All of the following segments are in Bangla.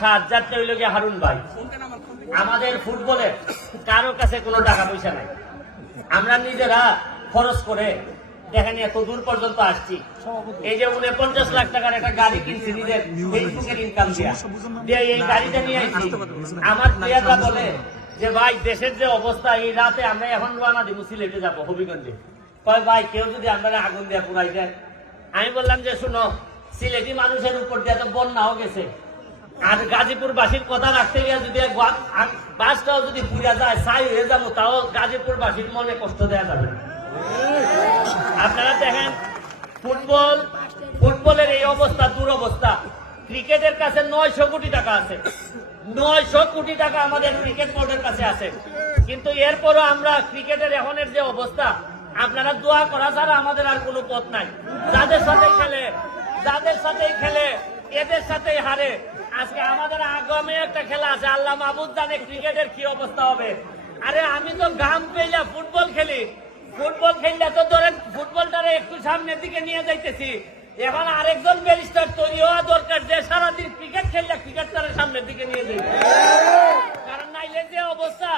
সাহায্যার্থে হইল গিয়ে হারুন ভাই। আমাদের ফুটবলে কারো কাছে কোনো টাকা পয়সা নাই, আমরা নিজেরা খরচ করে দেখেন এত দূর পর্যন্ত আসছি। এই যে 49 লাখ টাকার একটা গাড়ি কিনছি নিজের ফেসবুকের ইনকাম দিয়ে এই গাড়িটা নিয়ে আসছি। আমার প্লেয়াররা বলে যে ভাই দেশের যে অবস্থা, এই রাতে আমরা এখন রওনা দিব সিলেটে যাবো হবিগঞ্জে, কয় ভাই কেউ যদি আমরা আগুন দিয়ে পুরাই দেয়। আমি বললাম যে শুনো, সিলেটি মানুষের উপর দিয়ে তো বন্যাও গেছে, আর গাজীপুর বাসীর কথা রাখতে গিয়ে যদি বাসটাও যদি পুড়ে যায় ছাই হয়ে যাবো, তাও গাজীপুর বাসীর মনে কষ্ট দেওয়া যাবে না। আপনারা দেখেন ফুটবলের এই অবস্থা, দুরবস্থা। ক্রিকেটের কাছে 900 কোটি টাকা আছে, 900 কোটি টাকা আমাদের ক্রিকেট বোর্ডের কাছে আছে, কিন্তু এরপরও আমরা ক্রিকেটের এখনের যে অবস্থা, আপনারা দোয়া করা ছাড়া আমাদের আর কোনো পথ নাই। যাদের সাথেই খেলে এদের সাথেই হারে। আজকে আমাদের আগামী একটা খেলা আছে, আল্লাহ মাহবুব জানে ক্রিকেটের কি অবস্থা হবে। আরে আমি তো ঘাম পেইলা ফুটবল খেলি, ফুটবল খেললে তো ধরেন ফুটবলটারে একটু সামনের দিকে নিয়ে যাইতেছি। এখন আরেকজন ব্যারিস্টার তৈরি হওয়া দরকার, যে সারাদিন ক্রিকেট খেললে ক্রিকেটটারে সামনের দিকে নিয়ে যাই। কারণ নাইলে যে অবস্থা,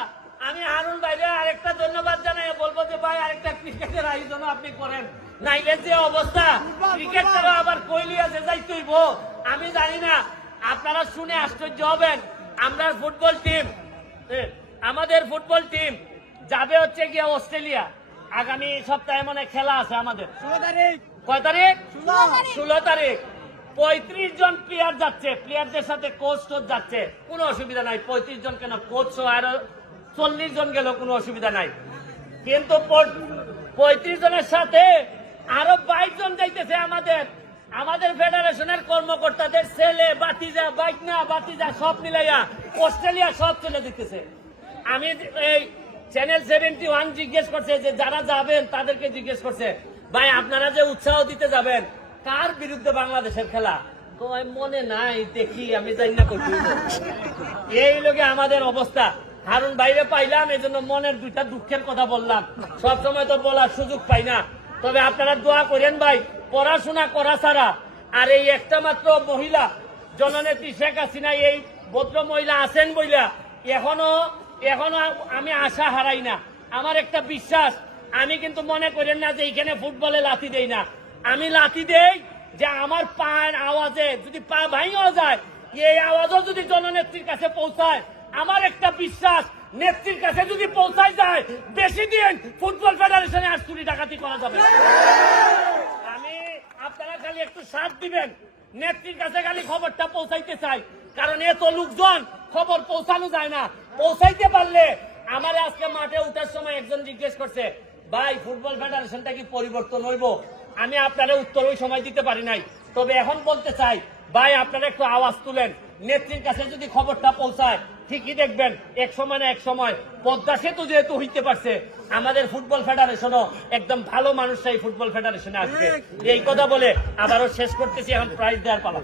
আমি হারুন ভাইরে আরেকটা ধন্যবাদ জানাই, বলবো যে ভাই আরেকটা ক্রিকেটের আয়োজন আপনি করেন, নাইলে যে অবস্থা ক্রিকেটটারও আবার কইলিয়া যে যাইতেইব। আমি জানি না, আপনারা শুনে আশ্চর্য হবেন। আমাদের ফুটবল টিম যাবে হচ্ছে গিয়ে অস্ট্রেলিয়া। আগামী সপ্তাহে মনে খেলা আছে আমাদের। 16 তারিখ। কয় তারিখ? 16 তারিখ। 35 জন প্লেয়ার যাচ্ছে, প্লেয়ারদের সাথে কোচ টোচ যাচ্ছে, কোনো অসুবিধা নাই। 35 জন কেন, কোচ আরো 40 জন গেল, কোনো অসুবিধা নাই। কিন্তু 35 জনের সাথে আরো 22 জন যাইতেছে আমাদের ফেডারেশনের কর্মকর্তাদের ছেলে, বাতিজা, বাইকনা, বাতিজা সব মিলাইয়া অস্ট্রেলিয়া সব চলে দিতেছে। আমি এই চ্যানেল 71 জিজ্ঞেস করছে যে যারা যাবেন তাদেরকে জিজ্ঞেস করছে, ভাই আপনারা যে উৎসাহ দিতে যাবেন, কার বিরুদ্ধে বাংলাদেশের খেলা? তো মনে নাই, দেখি আমি জানি না করছি। এই লোকে আমাদের অবস্থা। হারুন বাইরে পাইলাম, এই জন্য মনের দুইটা দুঃখের কথা বললাম। সবসময় তো বলার সুযোগ পাই না। তবে আপনারা দোয়া করেন ভাই, পড়াশোনা করা ছাড়া। আর এই একটা মাত্র মহিলা জননেত্রী শেখ হাসিনা, এই ভদ্র মহিলা আছেন বইলা এখনো আমি আশা হারাই না। আমার একটা বিশ্বাস, আমি কিন্তু মনে করেন না যে এইখানে ফুটবলে লাথি দেই না, আমি লাথি দেই যে আমার পায়ের আওয়াজে যদি পা ভাঙিও যায়, এই আওয়াজও যদি জননেত্রীর কাছে পৌঁছায়, আমার একটা বিশ্বাস, নেত্রীর কাছে যদি পৌঁছায় যায়, বেশি দিন ফুটবল ফেডারেশনে 8 কোটি ডাকাতি করা যাবে। আমি আপনারা খালি একটু সাথ দিবেন, নেত্রীর কাছে খালি খবরটা পৌঁছাইতে চাই, কারণ এত লোকজন খবর পৌঁছানো যায় না। পৌঁছাইতে পারলে, আমার আজকে মাঠে উঠার সময় একজন জিজ্ঞেস করছে, ভাই ফুটবল ফেডারেশনটা কি পরিবর্তন হইব? আমি আপনারা উত্তর ওই সময় দিতে পারি নাই, তবে এখন বলতে চাই, ভাই আপনারা একটু আওয়াজ তুলেন, নেত্রীর কাছে যদি খবরটা পৌঁছায়, ঠিকই দেখবেন এক সময় না এক সময় পদ্মা সেতু যেহেতু হইতে পারছে, আমাদের ফুটবল ফেডারেশনও একদম ভালো মানুষরাই ফুটবল ফেডারেশনে আসবে। এই কথা বলে আবারও শেষ করতেছি, এখন প্রাইজ দেওয়ার পালা।